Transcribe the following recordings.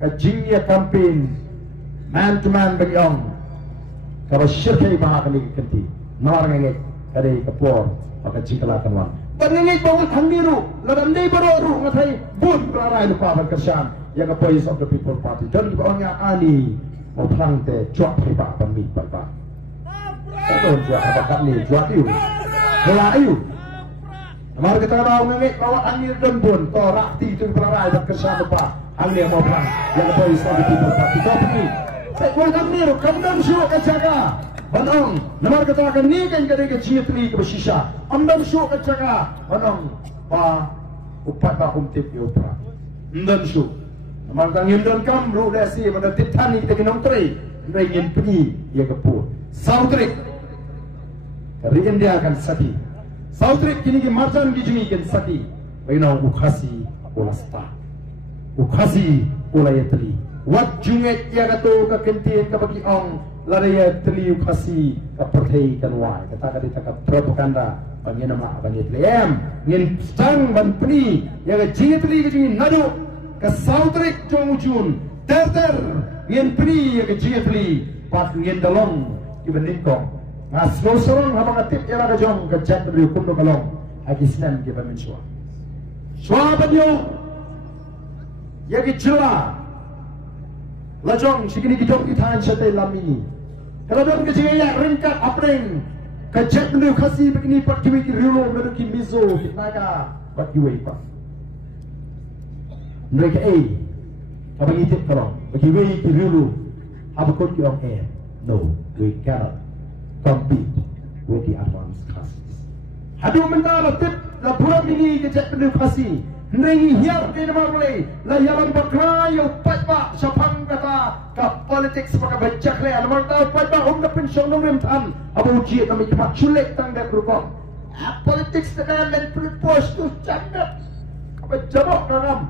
kajingnya campaign man to man bagi ong kalau syirkai bahak ni kenti nar ngengek kade kapor maka jingkalakan wan banengek bawat hangiru ladan dei baru ngatai bun prarai lupa berkesan yang voice of the people party dan bawanya ani mau perang te cuak riba pemit pak betul cuak apa kat ni cuak you bola you amar kita mau ngengek bawat angir dan bun torak ti tu prarai berkesan lupa angin mau perang yang voice of the people party tapi saya kami kamdan syuk kejaga banong namar kata akan ni kan kadai ke cietli ke bersisa amdan syuk kejaga banong pa upat ba kumtip yo pra amdan syuk namar kang dan kam ru dasi pada titani kita kinong tri ingin penyi ya kepu sautrik kari India akan sati sautrik kini ke marjan gijmi kan sati baina ukhasi ulasta ukhasi ulayatli wat junget ya katu ka kentin ka bagi ong laraya teliu khasi ka perthei kan wai kata ka ditaka propaganda bangin nama bangin lem ngin stang ban pni ya ka jingetli ka jingin nadu ka sautrik jongujun ter ngin pni ya ka jingetli pat ngin dalong ibanin ko ngaslo sorong haba ka tip ya ka jong ka chat bri kundo kalong agisnan ke bamin swa banyo ya ki jela lajong sikini kijong itahan syaitan lami kalau dong kejaya ringkat apreng kejat menu khasi begini pat kiwi ki riulo menu ki mizo kitnaga pat kiwi pa mereka abang itip kalau bagi we ki riulo abakot ki on air no we cannot compete with the advanced classes hadu mentala tip la pura mini kejat menu khasi Nengi hiar di nama boleh layaran berkaya patba sapang kata ka politik sebagai bajak le alamar tahu patba umna pensiun nomor tan abu uji kami cepat culik tang dak rukong politik sedang men propose tu cakap apa jawab dalam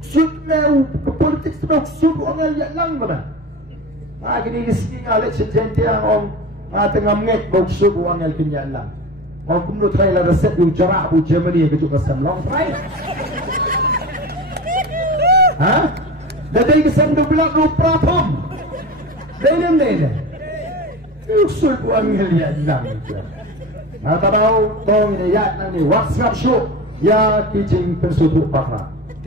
sud meu ke politik sedang sud orang yang lang mana gini risking alat sejenti yang orang tengah mengek bau sud orang yang kenyang orang kumno try la resep yung jarak bu Germany ke juga sam long try ha dadai ke sam do belak ru pratham dene usul bu angel ya lang na tabau tong ya nang ni WhatsApp show ya kijing pensutuk bakra